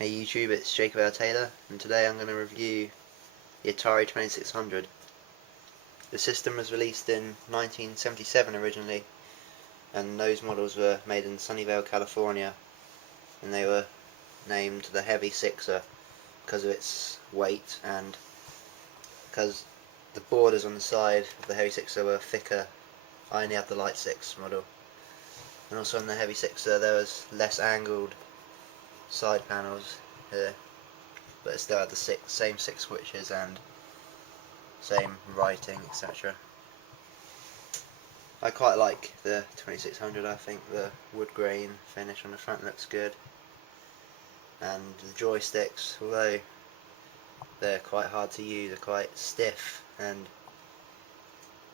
Hey YouTube, it's jacobartaylor, and today I'm going to review the Atari 2600. The system was released in 1977 originally, and those models were made in Sunnyvale, California, and they were named the Heavy Sixer because of its weight and because the borders on the side of the Heavy Sixer were thicker. I only have the Light 6 model, and also on the Heavy Sixer there was less angled side panels here, but it still had the same six switches and same writing, etc. I quite like the 2600. I think the wood grain finish on the front looks good, and the joysticks, although they're quite hard to use, are quite stiff and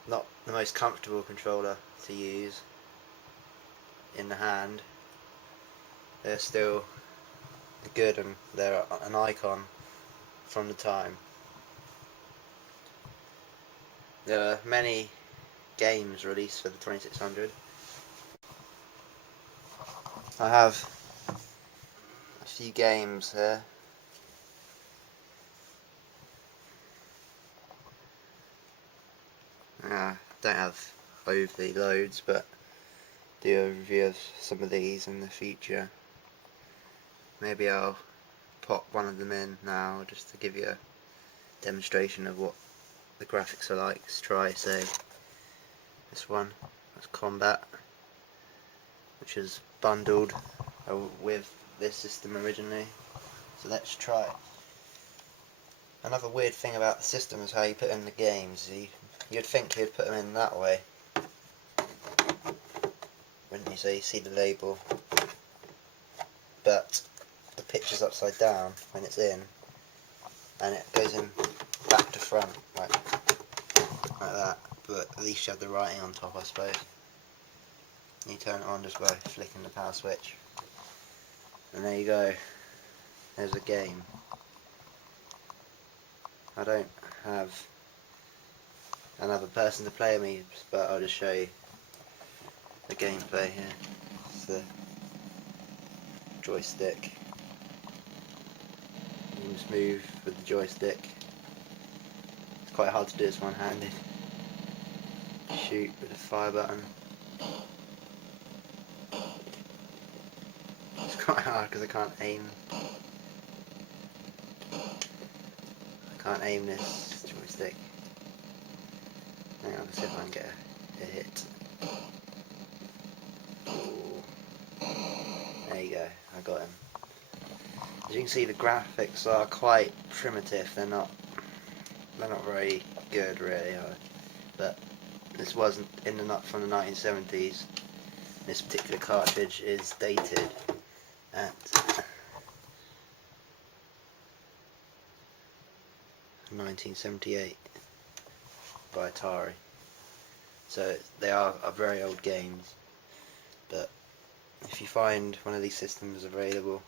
not the most comfortable controller to use in the hand. They're still good, and they're an icon from the time. There are many games released for the 2600. I have a few games here. Don't have overly loads, but do a review of some of these in the future. Maybe I'll pop one of them in now just to give you a demonstration of what the graphics are like. Let's try, say, this one. That's Combat, which is bundled with this system originally. So let's try it. Another weird thing about the system is how you put in the games. You'd think you'd put them in that way, wouldn't you? So you see the label, but the picture's upside down when it's in, and it goes in back to front, like that, but at least you have the writing on top, I suppose. You turn it on just by flicking the power switch, and there you go, there's a game. I don't have another person to play with me, but I'll just show you the gameplay here. It's the joystick. You can just move with the joystick. It's quite hard to do this one-handed. Shoot with the fire button. It's quite hard because I can't aim. This joystick. Hang on, let's see if I can get a hit. Ooh. There you go, I got him. As you can see, the graphics are quite primitive. They're not very good, really. But this wasn't from the 1970s. This particular cartridge is dated at 1978 by Atari. So they are very old games. But if you find one of these systems available,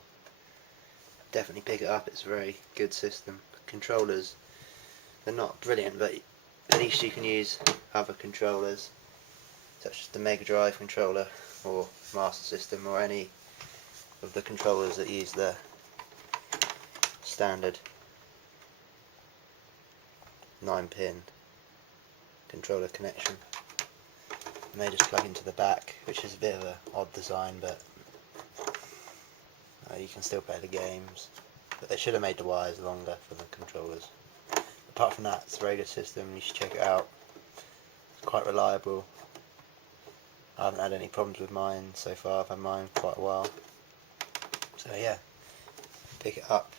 definitely pick it up. It's a very good system. Controllers, they're not brilliant, but at least you can use other controllers, such as the Mega Drive controller or Master System, or any of the controllers that use the standard 9-pin controller connection. And they just plug into the back, which is a bit of an odd design, but you can still play the games. But they should have made the wires longer for the controllers. Apart from that, it's a very good system. You should check it out. It's quite reliable. I haven't had any problems with mine so far. I've had mine quite a while. So yeah, pick it up.